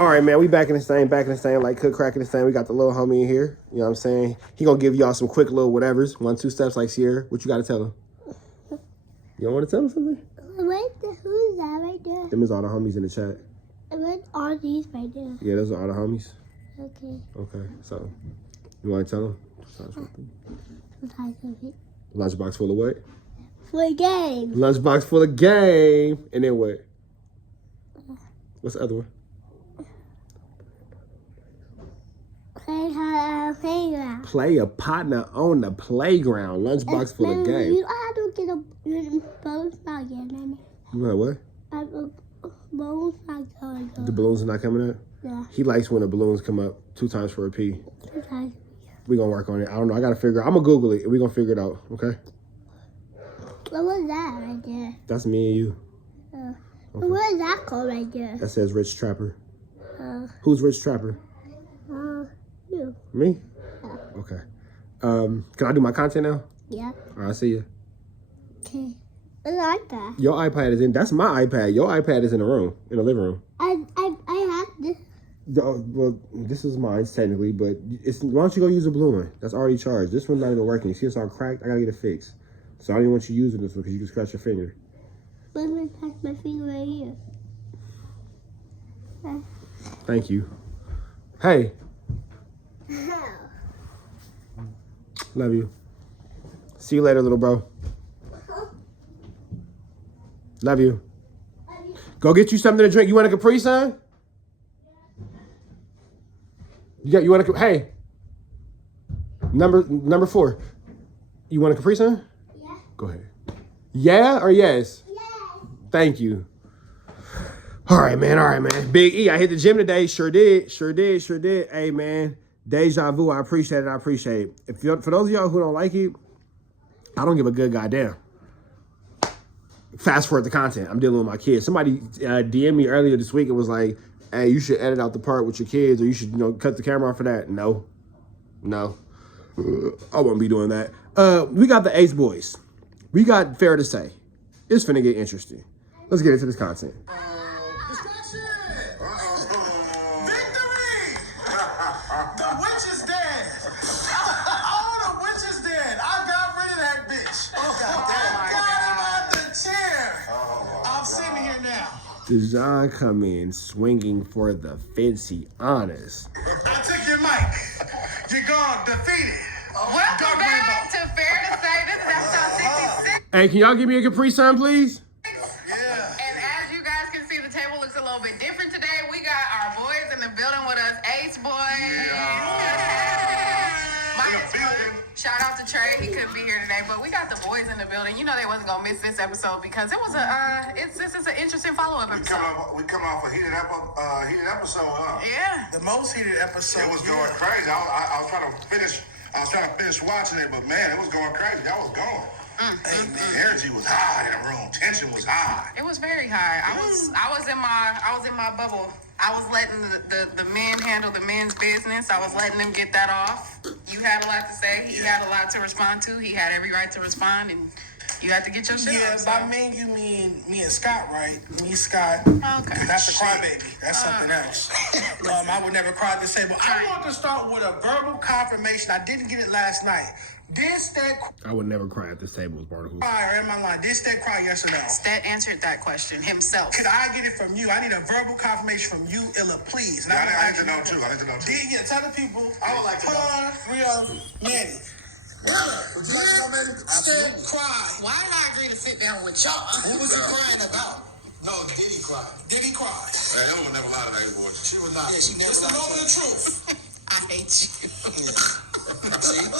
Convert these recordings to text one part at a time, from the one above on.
All right, man, we back in the same, like cook cracking the same. We got the little homie in here. You know what I'm saying? He gonna give y'all some quick little whatevers. 1, 2 steps like Sierra. What you gotta tell him? You don't want to tell him something? Who's that right there? Them is all the homies in the chat. What are these right there? Yeah, those are all the homies. Okay. Okay, so you want to tell them? Lunchbox full of what? For a game. Lunchbox full of game. And then what? What's the other one? Playground. Play a partner on the playground. Lunchbox full of game. You don't have to get a balloons not getting You know what? Balloons not going. The balloons are not coming up? Yeah. He likes when the balloons come up 2 times for a P. 2 times. We gonna work on it. I don't know. I gotta figure. I'm gonna Google it and we gonna figure it out. Okay. What was that right there? That's me and you. Okay. What is that called right there? That says Rich Trapper. Who's Rich Trapper? You. Me? Yeah. Okay. Can I do my content now? Yeah. All right, I'll see you. Okay. Where's the iPad? Your iPad is in. That's my iPad. Your iPad is in the room, in the living room. I have this. Well, this is mine technically, but why don't you go use a blue one? That's already charged. This one's not even working. You see it's all cracked? I gotta get it fixed. So I don't even want you using this one because you can scratch your finger. Let me touch my finger right here. Thank you. Hey. Love you. See you later, little bro. Love you. Go get you something to drink. You want a Capri Sun? You want a hey? Number 4. You want a Capri Sun? Yeah. Go ahead. Yeah or yes? Yes. Thank you. All right, man. Big E, I hit the gym today. Sure did. Hey, man. Deja vu. I appreciate it. For those of y'all who don't like it, I don't give a good goddamn. Fast forward the content. I'm dealing with my kids. Somebody DM'd me earlier this week and was like, hey, you should edit out the part with your kids or you should, cut the camera off for that. No. I won't be doing that. We got the Aceboys. We got Fair to Say. It's finna get interesting. Let's get into this content. Dejon come in swinging for the fancy honors. I took your mic. You're gone, defeated. Welcome back to Fair to Say. This is episode 66. Hey, can y'all give me a Capri Sun, please? Yeah. And as you guys can see, the table looks a little bit different today. We got our boys in the building with us. Aceboy. Shout out to Trey. He couldn't be here today, but we got the boys in the building. You know they wasn't gonna miss this episode because it was this is an interesting follow-up episode. We come off a heated episode, huh? Yeah. The most heated episode. It was going crazy. I was trying to finish watching it, but man, it was going crazy. I was going. Hey, man, energy was high in the room. Tension was high. It was very high. I was in my bubble. I was letting the men handle the men's business. I was letting them get that off. You had a lot to say. He had a lot to respond to. He had every right to respond, and you had to get your shit off. Yeah, by men, you mean me and Scott, right? Me, Scott. Okay. That's a crybaby. That's something else. I would never cry at this table. I want to start with a verbal confirmation. I didn't get it last night. Did Stet I would never cry at this table, Barnacle. cry, or am I lying? Did Stet cry, yes or no? Stet answered that question himself. Could I get it from you? I need a verbal confirmation from you, Illa, please. And I need to know too. Yeah, tell the people. I would like to know. Rio, Manny. Would you like to know, Manny? Stet cried. Why did I agree to sit down with y'all? What was he crying about? No, did he cry? Did he cry? Ella would never lie to that boy. She was not. Yeah, she never Just lied to know to the truth. I hate you.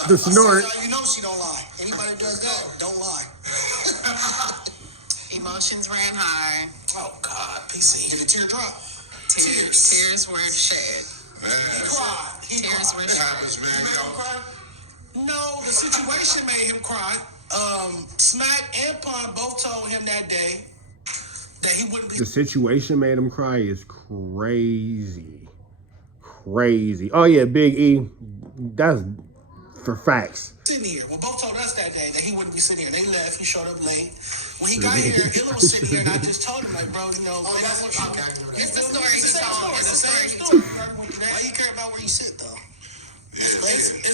The snort. That's how you know she don't lie. Anybody who does that, don't lie. Emotions ran high. Oh, God. PC. Did the tear drop? Tears were shed. Man, He cried. Tears were it shed. happens, man. You made him cry? No, the situation made him cry. Smack and Pun both told him that day that he wouldn't be The situation made him cry is crazy. Oh yeah, Big E. That's for facts. sitting here. Well, both told us that day that he wouldn't be sitting here. They left. He showed up late. When he got here, Illa was sitting here, and I just told him, like, bro, Oh, that's what okay. It's the story he told. It's the story he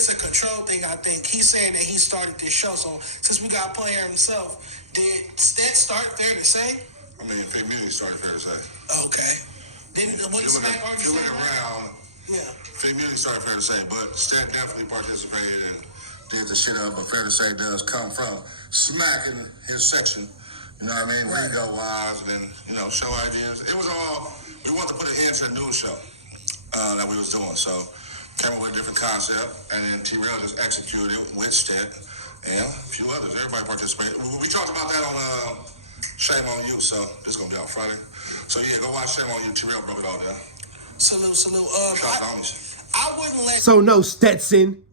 it's a control thing, I think. He's saying that he started this show, so since we got Player himself, did Stet start Fair to Say? I mean, Fake Music started Fair to Say. Okay. Then what If you Smack already look said? around, Yeah. Fake Music started Fair to Say, but Stet definitely participated and did the shit up. But Fair to Say does come from Smack in his section. You know what I mean? Right. Lingo wise and, you know, show ideas. It was all, we wanted to put an end to a news show that we was doing. So came up with a different concept, and then T-Rail just executed it with Stet and a few others. Everybody participated. We talked about that on Shame on You, so this is going to be out Friday. So yeah, go watch Shame on You. T-Rail broke it all down. Salute. Shout out to homies. I wouldn't let So no, Stetson,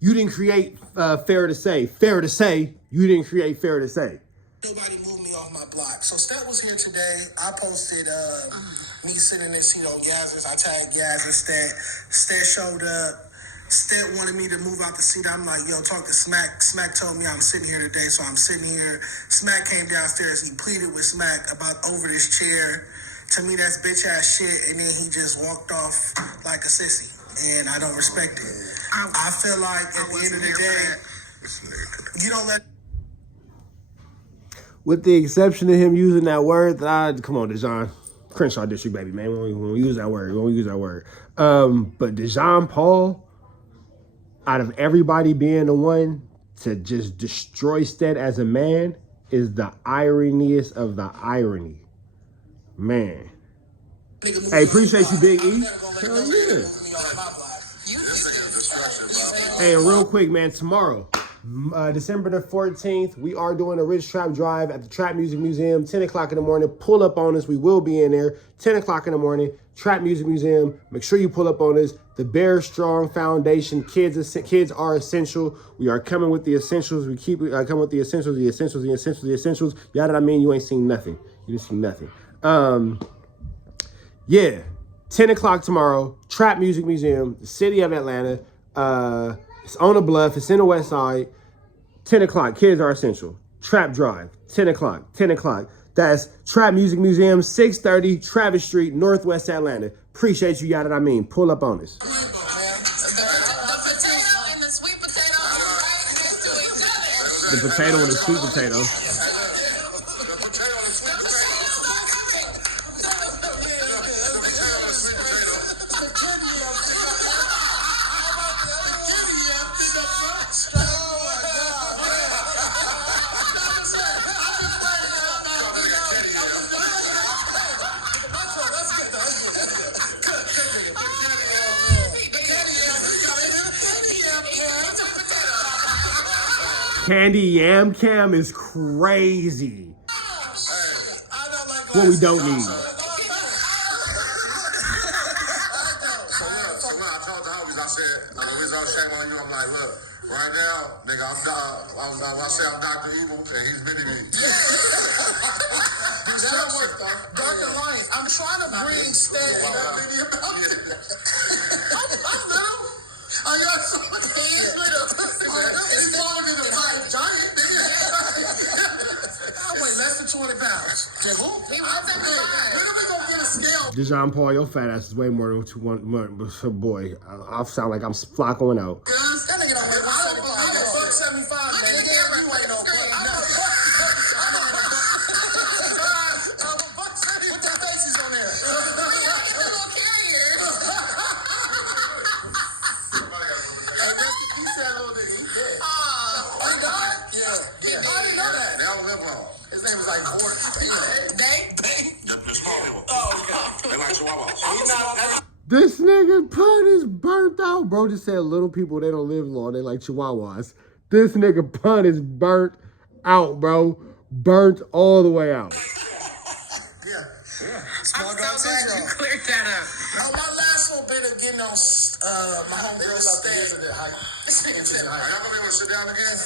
you didn't create Fair to Say. Fair to Say, you didn't create Fair to Say. nobody move me off my block. So Stet was here today. I posted me sitting in this seat on Gazzers. I tagged Gazzers. Stet showed up. Stet wanted me to move out the seat. I'm like, yo, talk to Smack. Smack told me I'm sitting here today, so I'm sitting here. Smack came downstairs. He pleaded with Smack about over this chair. To me, that's bitch ass shit. And then he just walked off like a sissy. And I don't respect it. I feel like at the end of the day, you don't let. With the exception of him using that word, come on, Dejon. Crenshaw District, baby, man. When we use that word, but Dejon Paul, out of everybody being the one to just destroy Stet as a man, is the ironiest of the irony. Man. Hey, appreciate you, Big E. Hell yeah. Hey, real quick, man, tomorrow, December the 14th, we are doing a Rich Trap Drive at the Trap Music Museum, 10 o'clock in the morning. Pull up on us. We will be in there, 10 o'clock in the morning, Trap Music Museum. Make sure you pull up on us. The Bear Strong Foundation, kids are essential. We are coming with the essentials. We keep coming with the essentials. Y'all know what I mean? You ain't seen nothing. You didn't see nothing. Yeah, 10 o'clock tomorrow, Trap Music Museum, the city of Atlanta. It's on the bluff. It's in the west side. 10 o'clock. Kids are essential. Trap Drive. 10 o'clock. 10 o'clock. That's Trap Music Museum, 630 Travis Street, Northwest Atlanta. Appreciate you, y'all that I mean. Pull up on us. The potato and the sweet potato are right next to each other. The potato and the sweet potato. Candy Yam Cam is crazy. What we don't need. So when I told the homies, I said, the reason I'm Shame on You, I'm like, look, right now, nigga, I say I'm Dr. Evil, and he's Mini Me. That'll work, though. Dr. Lions, I'm trying to bring Stet. He's little. It's smaller than a giant, nigga. I weigh less than 20 pounds. Who? He wasn't When are we gonna get a scale? Dejon Paul, your fat ass is way more than 2-1. Boy, I sound like I'm flaccoing out. That nigga don't weigh 175. I'm a $175, man. Nigga, you ain't no buck nothing. Put their faces on there. little carrier. Hey, he said little nigga. He dead. Oh, He died? Yeah. I didn't know that. They don't live long. His name was like Ford. The small people. Oh, okay. They like chihuahuas. This nigga pun is burnt out. Bro just said little people, they don't live long. They like chihuahuas. This nigga pun is burnt out, bro. Burnt all the way out. Yeah. Small I'm dog so glad you syndrome. cleared that up. On my last little bit of getting on my homegirl Stet. Are y'all gonna be able to sit down again?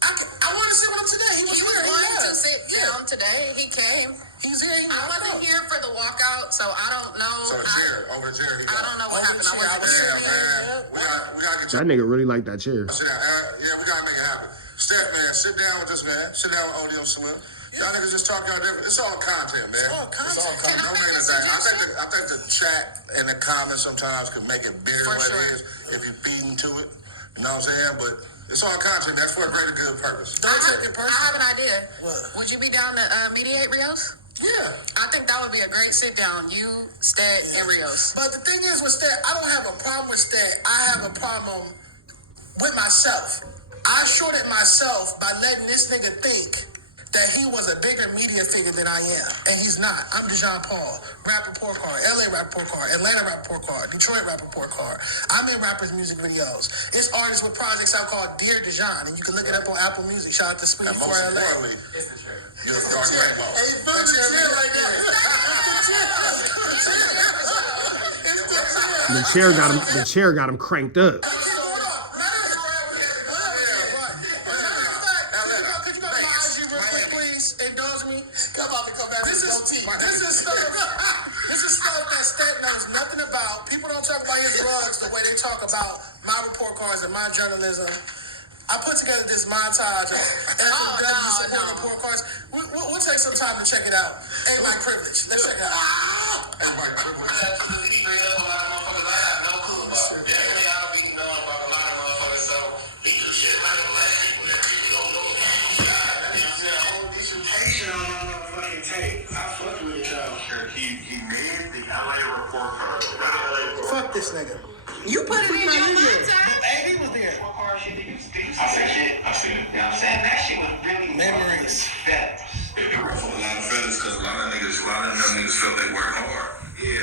I want to sit with him today. He was He was here. going to left. sit down today. He came. He's here. He I walked wasn't out. here for the walkout, so I don't know. So the chair, over the chair. He I don't know what Over happened. the I chair. wasn't Yeah, here. man. We gotta get That nigga really like that chair. sit down. Yeah, we gotta make it happen. Stet, man, sit down with this man. Sit down with ODM Slim. Y'all niggas just talk y'all different. It's all content, man. It's all content. Can I No make a main thing. suggestion? I think the chat and the comments sometimes could make it bigger For than what sure. it is if you feed into it. You know what I'm saying? But it's all content. That's for a greater good purpose. I have an idea. What? Would you be down to mediate Rios? Yeah. I think that would be a great sit down. You, Stet, and Rios. But the thing is with Stet, I don't have a problem with Stet. I have a problem with myself. I shorted myself by letting this nigga think that he was a bigger media figure than I am. And he's not. I'm Dejon Paul. Rap report card. LA rap report card. Atlanta rap report card. Detroit rap report card. I'm in rappers' music videos. It's artists with projects out called Dear Dejon. And you can look it up on Apple Music. Shout out to Speedy And for most LA. importantly, you're a dark rainbow. Hey, feel the chair right there. The chair got him cranked up. This is stuff that Stet knows nothing about. People don't talk about his drugs the way they talk about my report cards and my journalism. I put together this montage of report cards. We'll take some time to check it out. Ain't my privilege. Let's check it out. Ain't my privilege. He made the LA report card. Fuck this nigga. You put it in your montage? Hey, he was there. I said shit. I see it. You know what I'm saying? That shit was really Memories. feathers. It ruffled a lot of feathers because a lot of them niggas felt they work hard. Yeah. I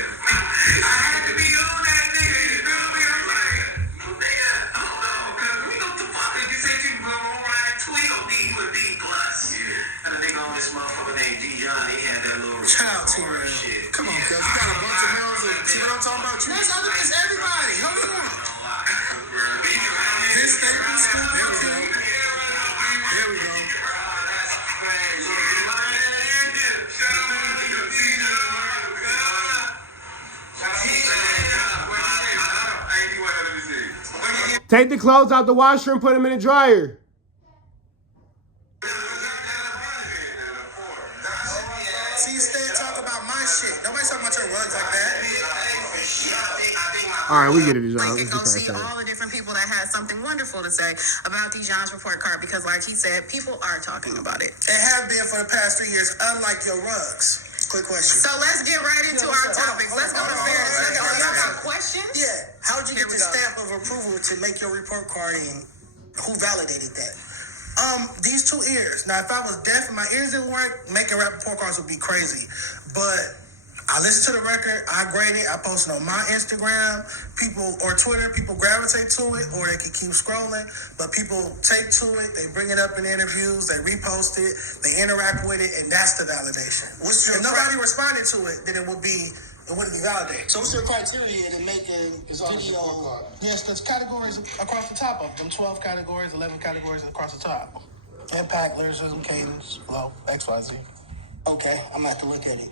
had to be on that nigga. You feel me? I'm like, nigga, I don't know. Because we know the fuck if you said you were going to ride tweet or D with D plus. Yeah. And a nigga on this motherfucker named Dejon, he had that little Child T-Real. shit. Come on, cuz. You got a bunch of hounds and T-Real talking about you. It's everybody. Hold on. This Staples School. There we go. There we go. Take the clothes out the washer and put them in the dryer. See, Stet talk about my shit. Nobody's talking about your rugs like that. All right, we get it, Dejon. We can go see all the different people that had something wonderful to say about Dejon's report card because, like he said, people are talking about it. It have been for the past 3 years, unlike your rugs. Quick question. So let's get right into our topics. Let's go to fair to say. Oh, y'all got questions? Yeah. How'd you get Here we the go. stamp of approval to make your report card and who validated that? These 2 ears. Now, if I was deaf and my ears didn't work, making rap report cards would be crazy. But I listened to the record, I grade it, I post it on my Instagram, people or Twitter, people gravitate to it, or they can keep scrolling, but people take to it, they bring it up in interviews, they repost it, they interact with it, and that's the validation. If nobody responded to it, then it wouldn't be validated. So what's your criteria to making video? Yes, there's categories across the top of them. 12 categories, 11 categories across the top. Impact, lyricism, cadence, flow, XYZ. Okay, I'm gonna have to look at it.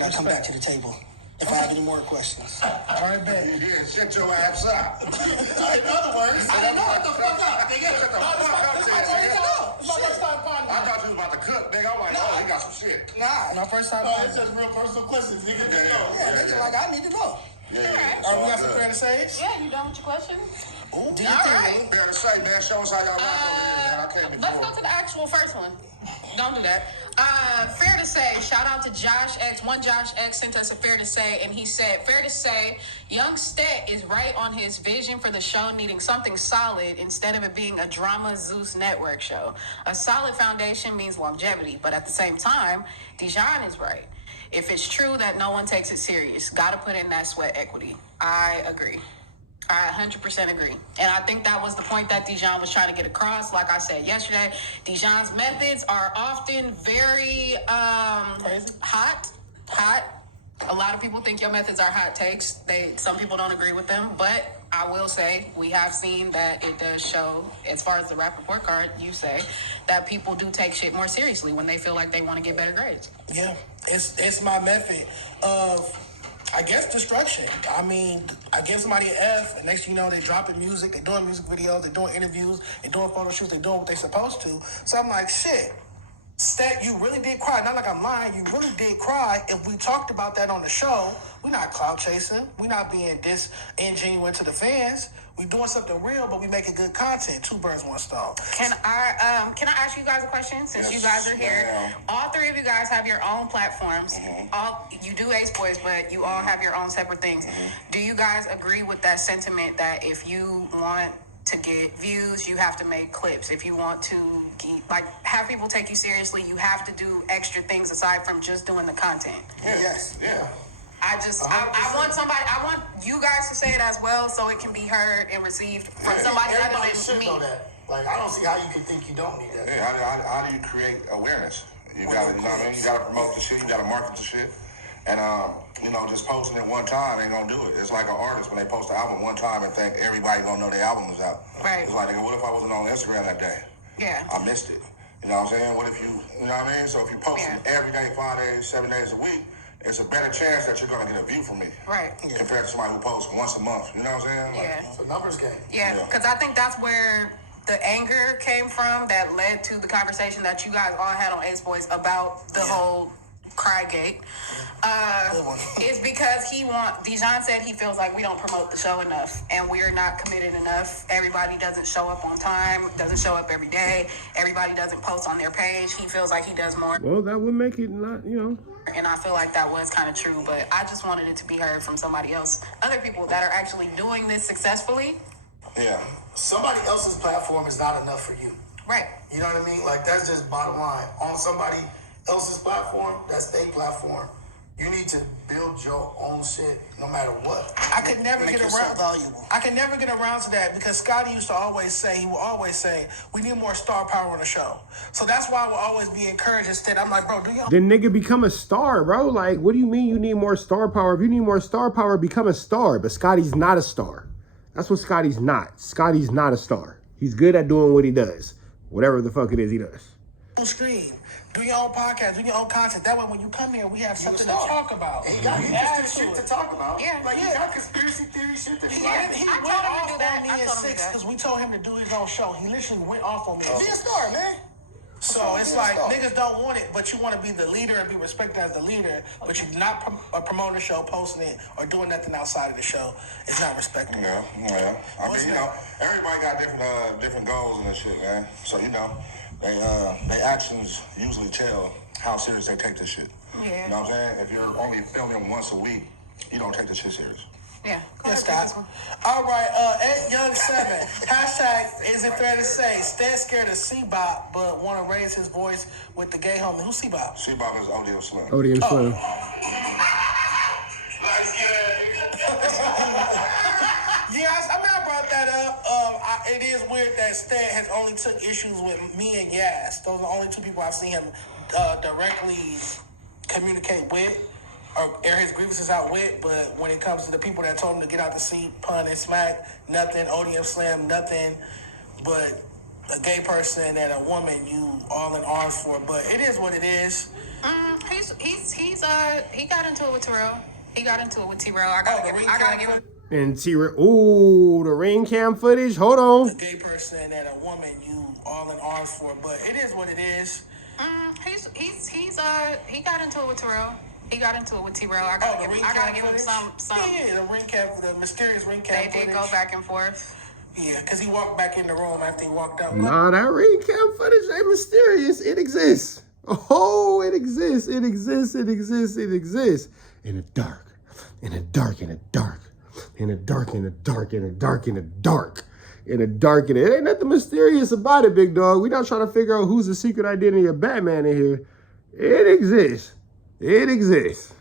Now come back to the table if I have any more questions. All right, bet. You didn't shut your ass up. In other words, I didn't know what the fuck up, nigga. Shut the fuck up, It's my first time. It's my first time I partner. thought you was about to cook, nigga. I'm like, oh, he got some shit. Nah, my first time partner. just real personal questions, nigga. Yeah, nigga, like I need to know. Yeah. All right, we got some fair to say. Yeah, you done with your question? Ooh, do you All think? right. Fair to say, man. Show us how y'all rock over there, man. I came Let's go before. to the actual first one. Don't do that. Fair to say, shout out to Josh X. One Josh X sent us a fair to say, and he said, fair to say, young Stet is right on his vision for the show needing something solid instead of it being a drama Zeus network show. A solid foundation means longevity, but at the same time, Dejon is right. If it's true that no one takes it serious, gotta put in that sweat equity. I agree. I 100% agree. And I think that was the point that Dejon was trying to get across. Like I said yesterday, Dejon's methods are often very hot. A lot of people think your methods are hot takes. Some people don't agree with them, but I will say we have seen that it does show, as far as the rap report card, you say, that people do take shit more seriously when they feel like they want to get better grades. Yeah, it's my method of, I guess, destruction. I mean, I give somebody an F, and next thing you know, they're dropping music, they're doing music videos, they're doing interviews, they're doing photo shoots, they're doing what they're supposed to. So I'm like, shit, Stet, you really did cry. Not like I'm lying. You really did cry. If we talked about that on the show, we're not clout chasing. We're not being disingenuous to the fans. We doing something real, but we making good content. 2 birds, 1 stone. Can I ask you guys a question since you guys are here? All 3 of you guys have your own platforms. All you do Aceboys, but you all have your own separate things. Do you guys agree with that sentiment that if you want to get views, you have to make clips? If you want to have people take you seriously, you have to do extra things aside from just doing the content? Yes. Yeah. I want you guys to say it as well so it can be heard and received from somebody other Everybody than should me. know that. Like, I don't see how you can think you don't need that. Yeah, how do you create awareness? You gotta, you know what I mean? You gotta promote the shit, you gotta market the shit. And, you know, just posting it one time ain't gonna do it. It's like an artist when they post an album one time and think everybody gonna know their album is out. Right. It's like, nigga, what if I wasn't on Instagram that day? Yeah. I missed it. You know what I'm saying? What if you know what I mean? So if you post it every day, 5 days, 7 days a week, it's a better chance that you're gonna get a view from me. Right. Compared to somebody who posts once a month. You know what I'm saying? Like, Yeah. It's a numbers game. Yeah, because I think that's where the anger came from that led to the conversation that you guys all had on Aceboys about the whole Crygate. It's because Dejon said he feels like we don't promote the show enough and we're not committed enough. Everybody doesn't show up on time, doesn't show up every day. Everybody doesn't post on their page. He feels like he does more. Well, that would make it not, you know. And I feel like that was kind of true, but I just wanted it to be heard from somebody else, other people that are actually doing this successfully. yeah. Somebody else's platform is not enough for you. Right. You know what I mean? Like, that's just bottom line. On somebody else's platform, that's their platform. You need to build your own shit no matter what. I could never Make get yourself around. valuable. I could never get around to that because Scotty used to always say, he will always say, we need more star power on the show. So that's why I will always be encouraged instead. I'm like, bro, do you? Then nigga become a star, bro. Like, what do you mean you need more star power? If you need more star power, become a star. But Scotty's not a star. That's what Scotty's not. Scotty's not a star. He's good at doing what he does. Whatever the fuck it is he does. Stream, do your own podcast, do your own content. That way, when you come here, we have something to star. talk about. And he got interesting shit to talk about. Yeah. Like, he got conspiracy theory shit that he He likes. went I told him to off do that. on me I in told him to do 6 that. because we told him to do his own show. He literally went off on me. Be a star, man. So it's like niggas don't want it, but you want to be the leader and be respected as the leader, but you're not promoting the show, posting it, or doing nothing outside of the show. It's not respectable. Yeah. I mean, you know, everybody got different goals and shit, man. So you know, they actions usually tell how serious they take this shit. Yeah. You know what I'm saying? If you're only filming once a week, you don't take this shit serious. Yeah. Go Yes, ahead, Scott. All right, @Young7. Hashtag, is it fair to say, Stet scared of C-Bop, but want to raise his voice with the gay homie? Who's C-Bop? C-Bop is ODM Slim. ODM Slim. Yes, I mean, I brought that up. It is weird that Stet has only took issues with me and Yas. Those are the only 2 people I've seen him directly communicate with or air his grievances out with. But when it comes to the people that told him to get out the seat, pun and smack, nothing. ODM Slam, nothing. But a gay person and a woman, you all in arms for. But it is what it is. He got into it with Terrell. He got into it with T-Rail. I gotta give him. And T-Rail, ooh, the ring cam footage. Hold on. A gay person and a woman, you all in arms for. But it is what it is. He got into it with Terrell. He got into it with T-Rail. I gotta give him some. Yeah, the mysterious ring cam They did go back and forth. Yeah, because he walked back in the room after he walked out. Nah, that ring cam footage ain't mysterious. It exists. Oh, it exists. It exists. It exists. It exists. In the dark. In the dark. In the dark. In the dark. In the dark. In the dark. In the dark. In the dark. And it ain't nothing mysterious about it, big dog. We not trying to figure out who's the secret identity of Batman in here. It exists. It exists.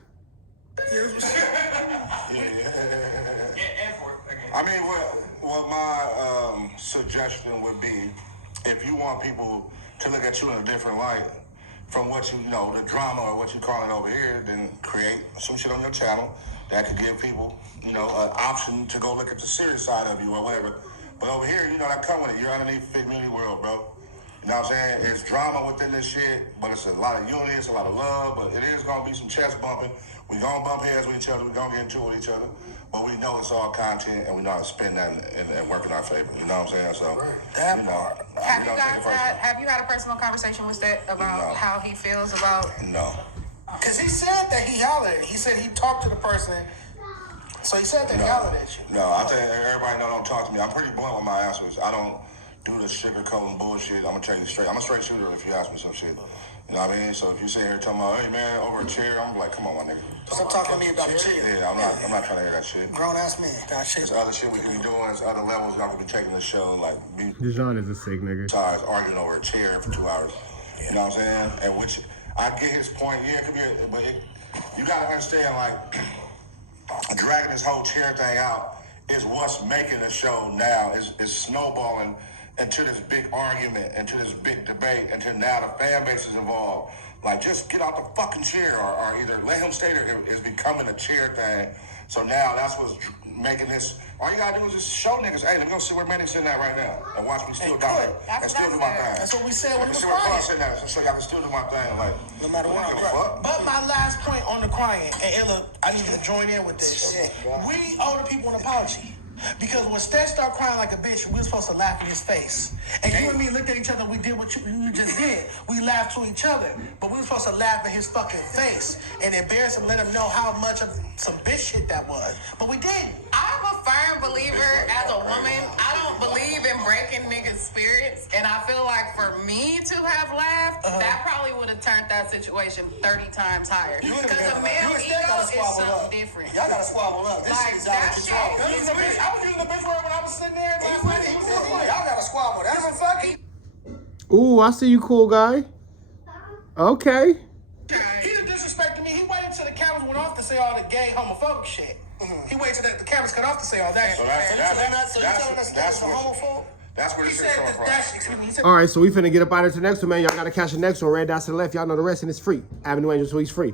I mean, what my suggestion would be, if you want people to look at you in a different light from what you know, the drama or what you call it over here, then create some shit on your channel that could give people, you know, an option to go look at the serious side of you or whatever. But over here, you know, that come with it. You're underneath Fit Community World, bro. You know what I'm saying? There's drama within this shit, but it's a lot of unity, it's a lot of love, but it is going to be some chest bumping. We going to bump heads with each other. We going to get into it with each other. but we know it's all content, and we know how to spend that and work in our favor. You know what I'm saying? So, That you know, Have you had a personal conversation with Stet about how he feels about? No. Because he said that he hollered at it. He said he talked to the person. So he said that he hollered at you. No, I tell you, everybody know don't talk to me. I'm pretty blunt with my answers. I don't do the sugarcoating bullshit. I'm gonna tell you straight. I'm a straight shooter if you ask me some shit. You know what I mean? So if you sit here talking about, hey man, over a chair, I'm like, come on, my nigga. Stop talking to me about the chair. Yeah, I'm not trying to hear that shit. Grown ass man. That shit. There's other shit we can be doing. There's other levels we're gonna be taking the show, like Dejon is a sick nigga. besides arguing over a chair for 2 hours. You know what I'm saying? And which I get his point. Yeah, it could be, but you gotta understand, like, dragging this whole chair thing out is what's making the show now. Is snowballing into this big argument, into this big debate, until now the fan base is involved. Like, just get out the fucking chair, or either let him stay there. It's becoming a chair thing. So now that's what's making this. All you gotta do is just show niggas, hey, let me go see where Manny's sitting at right now, and watch me still down there and still do my thing. That's what we said when we See was where crying. Paul's sitting at, so y'all can still do my thing. Like, No matter what. I don't give a fuck. But my last point on the crying, and Ella, I need you to join in with this. We owe the people an apology. Because when Stet started crying like a bitch, we were supposed to laugh in his face. And you and me looked at each other, we did what you just did. We laughed to each other. But we were supposed to laugh in his fucking face and embarrass him, let him know how much of some bitch shit that was. But we didn't. I'm a firm believer as a woman. I don't believe in breaking niggas' spirits. And I feel like for me to have laughed, that probably would have turned that situation 30 times higher. Because a male ego is something different. Y'all gotta swallow up. This Like, shit is out that of control. shit- I was using the bitch word when I was sitting there last night. He was in the Y'all gotta swallow. That's a fucking. Ooh, I see you, cool guy. Okay. He was disrespecting me. He waited till the cameras went off to say all the gay, homophobic shit. He waited till the cameras cut off to say all that. So So that's you telling us that's a what- homophobe? That's where He this said shit's coming that from. that shit. Excuse me. He said. All right, so we finna get up out of the next one, man. Y'all gotta catch the next one. Red dots to the left. Y'all know the rest, and it's free. Avenue Angels, so he's free.